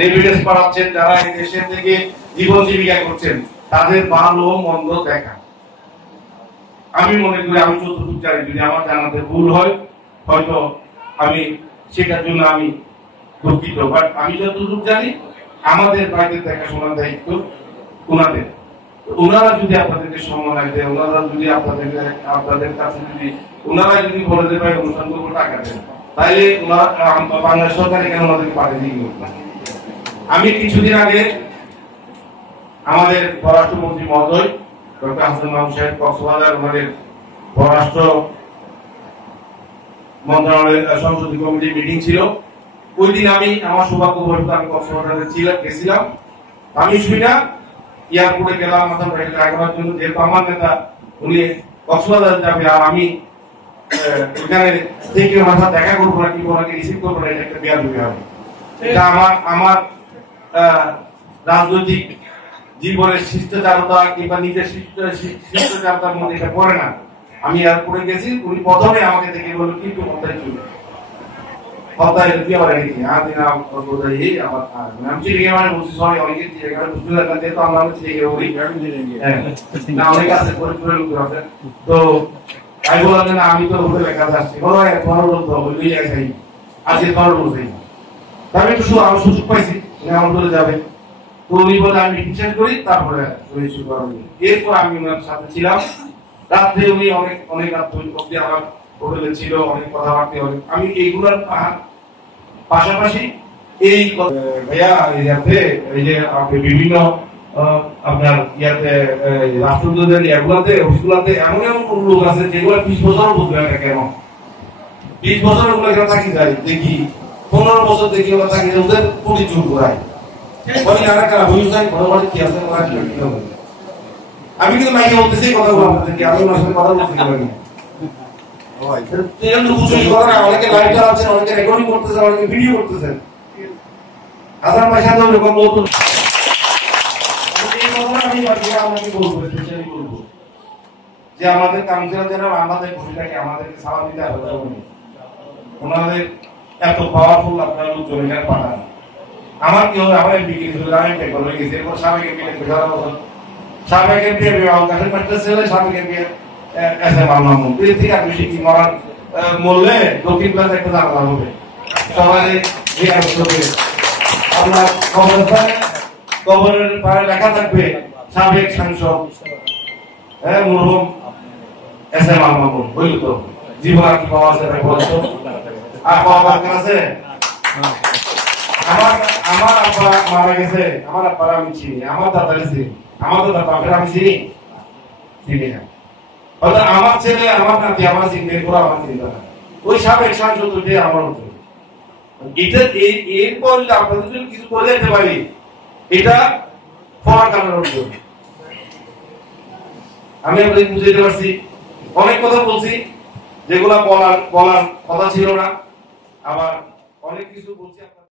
রেভিডেন্স পাঠাচ্ছেন, যারা এই দেশে থেকে জীবন জীবিকা করছেন, তাদের ভালো মন্দ দেখা। আমি মনে করি, আমি যতটুকু জানি, যদি আমার জানাতে ভুল হয় হয়তো আমি সেটার জন্য আমি দুঃখিত, বাট আমি যতটুকু জানি আমাদের বাইরে দেখাশোনার দায়িত্ব ওনাদের। ওনারা যদি আপনাদেরকে সম্মান দেয়, ওনারা যদি আপনাদের কাছে যদি ওনারা যদি বলে দেয় ভাই অনুষ্ঠান করবো টাকা দেন, তাইলে ওনারা বাংলাদেশ সরকার এখানে ওনাদেরকে পাঠিয়ে দিয়ে। আমি কিছুদিন আগে আমাদের পররাষ্ট্রমন্ত্রী মহোদয় ডক্টর হাসান মাহমুদ সাহেব কক্সবাজার, ওনাদের পররাষ্ট্র মন্ত্রণালয়ের সংসদীয় কমিটির মিটিং ছিল। ওই দিন আমি আমার সৌভাগ্য আমি কক্সবাজারে গেছিলাম। আমি শুনিনা এয়ারপোর্টে গেলাম মাথা করার জন্য, যেহেতু আমার নেতা উনি কক্সবাজার যাবে আর আমি ওখানে থেকে মাথা দেখা করবো না, কিংবা ওনাকে রিসিভ করবো না, এটা একটা বেয়াদবি হবে। এটা আমার রাজনৈতিক জীবনের শিষ্টাচারতা কিংবা নিজের শিষ্টাচারতার মধ্যে এটা পড়ে না। আমি এয়ারপোর্টে গেছি, উনি প্রথমে আমাকে দেখে বলল কিন্তু কথায় চলে কথায় কি আবার রেখেছি আমি না এই আমার নাম চিনি আমার বলছি সরি অনেকে এখানে বুঝতে পারলাম যে তো আমরা চিনি ওই না অনেক আছে পরিপুরের লোক আছে। তো আমি বললাম না আমি তো হোটেলে কাজে আসছি, বলো তোমার লোক তো ওই জায়গায় আজকে তোমার বলছি আমি একটু আমি সুযোগ পাইছি আমার বলে যাবে। তো উনি বলে আমি টিচার করি, তারপরে এরপর আমি ওনার সাথে ছিলাম। রাত্রে উনি অনেক রাত অব্দি আমার হোটেলে ছিল, অনেক কথাবার্তা অনেক। আমি এইগুলোর পাশাপাশি এই ভাইয়া ইয়াতে এই যে আপনি বিভিন্ন আপনার ইয়াতে রাষ্ট্রদূতের ইয়াগুলাতে অফিসগুলাতে এমন এমন লোক আছে যেগুলো 20 বছরও বুঝবে না কেন 20 বছর ওগুলো এখানে থাকি যায়, দেখি 15 বছর দেখি ওরা থাকি ওদের পুলিশ জোর করায়। আমি কিন্তু মাইকে বলতেছি কথাগুলো আপনাদেরকে, আমি ওনার সাথে কথা বলতে পারি অনেকে লাইভ চালাচ্ছেন, অনেকে রেকর্ডিং করতেছেন, অনেকে ভিডিও করতেছেন। হাজার পয়সা তো এরকম নতুন আমি বলবো যে আমাদের কাউন্সিলর যেন আমাদের ভূমিকাকে আমাদেরকে সালাম দিতে হবে। ওনাদের এত পাওয়ারফুল আপনার লোকজন এখানে পাঠান। আমার কি হবে, আমার এমপি আমি পেপার হয়ে গেছি, এরপর সাবেক এমপি সাবেক এমপি কাশেম মাস্টার ছেলে, সাবেক MP S M Al Mahmud, এর থেকে আর বেশি কি মরার মরলে দক্ষিণ প্লাসে একটা জানালা হবে সবাই। আপনার খবরের পারে লেখা থাকবে সাবেক সাংসদ মরহুম এস এম আল মাহমুদ, বুঝলি তো জীবন আর কি পাওয়া আছে বলতো আর পাওয়া দরকার আছে। আমার আব্বা মারা গেছে, আমার আব্বারা আমি চিনি, আমার দাদা চিনি, আমার দাদা বাপের আমি চিনি না। আমার ছেলে আমার নাতি আমার চিনতে করে আমার চিন্তা না, ওই সাবেক সাংসদ ওইটাই আমার হতো। এটা এরপর আপনাদের যদি কিছু করে যেতে পারি এটা ফরার কারণের অর্জন। আমি আপনাদের বুঝাইতে পারছি, অনেক কথা বলছি যেগুলা বলার কথা ছিল না, আবার অনেক কিছু বলছি।